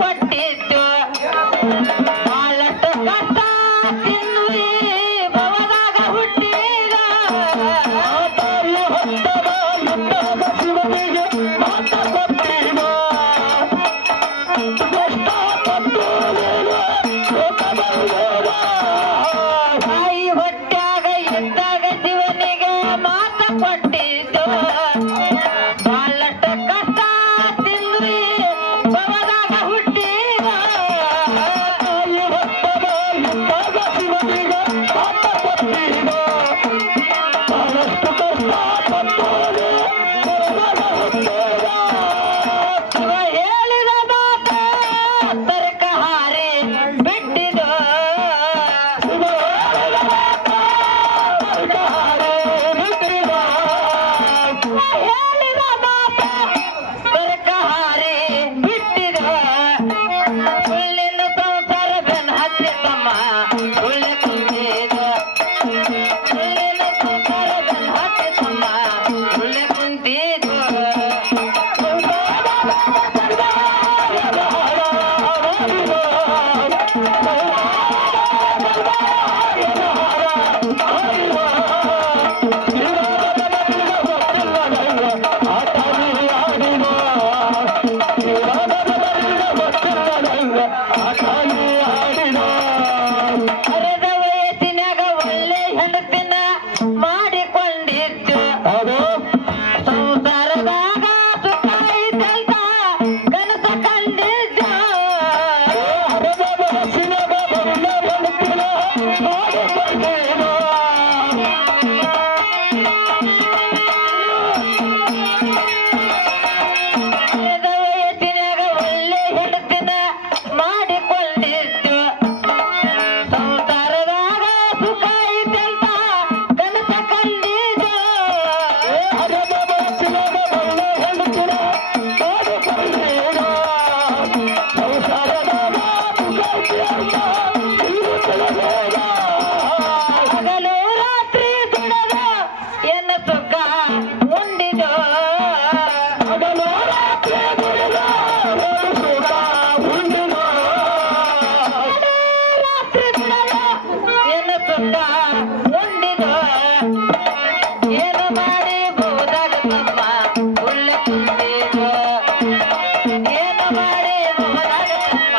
ಕೊಟ್ಟಿದ್ದು ಬಾಳಷ್ಟು ಕಷ್ಟ ತಿನ್ನು ಈ ಭವದಾಗ ಹುಟ್ಟಿದ ತಾಯಿ ಹೊತ್ತದ ಯುದ್ಧದ ಶಿವನಿಗೆ ಮಾತ ಕೊಟ್ಟಿದ ಕಷ್ಟಪಟ್ಟು ತಾಯಿ ಹೊಟ್ಟ್ಯಾಗ ಇದ್ದಾಗ ಶಿವನಿಗೆ ಮಾತ ಕೊಟ್ಟಿದ್ದು ಬಾಳಷ್ಟು ಕಷ್ಟ ತಿಂದು ಈ ಭವದಾಗ ಹುಟ್ಟಿದ ತಾಯಿ ಹೊತ್ತದ ಯುದ್ಧದ ಶಿವನಿಗೆ ಮಾತ ಕೊಟ್ಟಿದ ಬಹಳಷ್ಟು ಕಷ್ಟಪಟ್ಟು ಶಿವ ಹೇಳಿದ ಮಾತ ತರ್ಕ ಹಾರಿ ಬಿಟ್ಟಿದ್ದು ಹೇಳಿದ ಮಾತ ತರ್ಕ ಹಾರಿ ಬಿಟ್ಟಿದ್ದು ಸುಳ್ಳಿನ ಸಂಸಾರ ಬೆನ್ ಹತ್ತಿತ್ತಮ್ಮ ಸುಳ್ಳೆ ಕುಂತಿದ್ದು ಸುಳ್ಳಿನ ಸಂಸಾರ ಬೆನ್ ಹತ್ತಿತ್ತಮ್ಮ ಸುಳ್ಳೆ ಕುಂತಿದ್ದು ಹರಿದ ವಯಸ್ಸಿನಾಗ ಒಳ್ಳೆ ಹೆಂಡತಿನ ಮಾಡಿಕೊಂಡಿದ್ದು ಸಂಸಾರದಾಗ ಸುಖ ಐತಂತ ಕನಸ ಕಂಡಿದ್ದು ಹರಿದ ವಯಸ್ಸಿನಾಗ ಒಳ್ಳೆ ಹೆಂಡತಿನ ಮಾಡಿಕೊಂಡಿದ್ದು ಸಂಸಾರದಾಗ ಸುಖ ಐತಂತ ಕನಸ ಕಂಡಿದ್ದು ಹಗಲು ರಾತ್ರಿ ದುಡದ ಎನ್ನ ಸುಖ ಉಂಡಿದು ರಾತ್ರಿ ದುಡದ ಎನ್ನ ಸುಖ ಉಂಡಿದು ಏನು ಮಾಡಿ ಬಹುದಾಗುತ್ತಮ್ಮ ಉಳ್ಳೆ ಕುಂತಿದ್ದು ಏನು ಮಾಡಿ ಬಹುದಾಗುತ್ತಮ್ಮ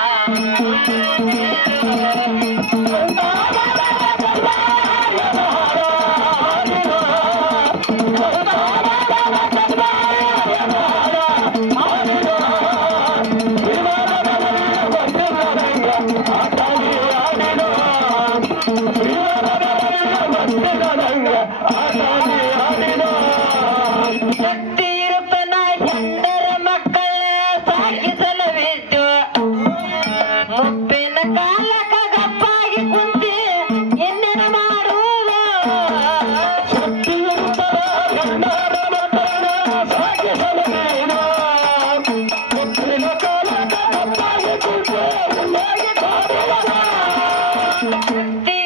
ಶಕ್ತಿ ಇರುತ್ತನ ಹೆಂಡರ ಮಕ್ಕಳ ಸಾಗಿಸಲವಿದ್ದು ಮುಪ್ಪಿನ ಕಾಲಕ ಗಪ್ಪಾಗಿ ಕುಂತಿ ಇನ್ನೇನ ಮಾಡುವುದು ಶಕ್ತಿ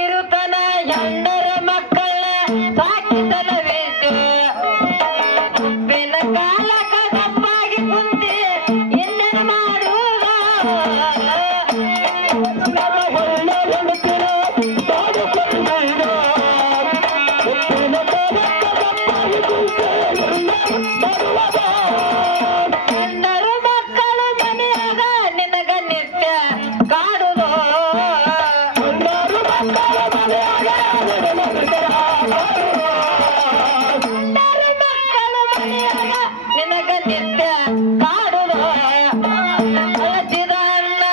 ಇರುತ್ತನ ಹೆಂಡರ ಮಕ್ಕಳ ಸಾಗಿಸಲವಿದ್ದು ಮುಪ್ಪಿನ ಕಾಲಕ ಗಪ್ಪಾಗಿ ಕುಂತಿ ಇನ್ನೇನ ಮಾಡುವುದು ಹೆಂಡರು ಮಕ್ಕಳು ಮನೆಯಾಗ ನಿನಗ ನಿತ್ಯ ಕಾಡುದು ಹೆಂಡರು ಮಕ್ಕಳು ಮನೆಯಾಗ ನಿನಗ ನಿತ್ಯ ಕಾಡುದು ಹಳಸಿದ ಅಣ್ಣ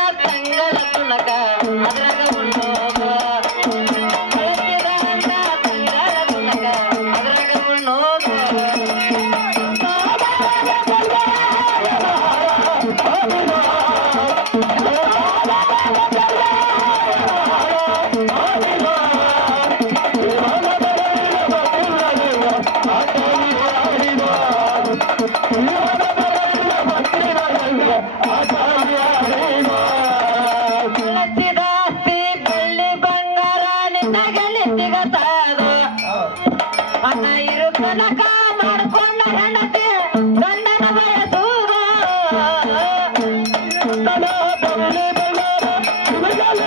ಬೆಳ್ಳಿ ಬಳ್ಳಾರ, ಶಿವಜಾಲ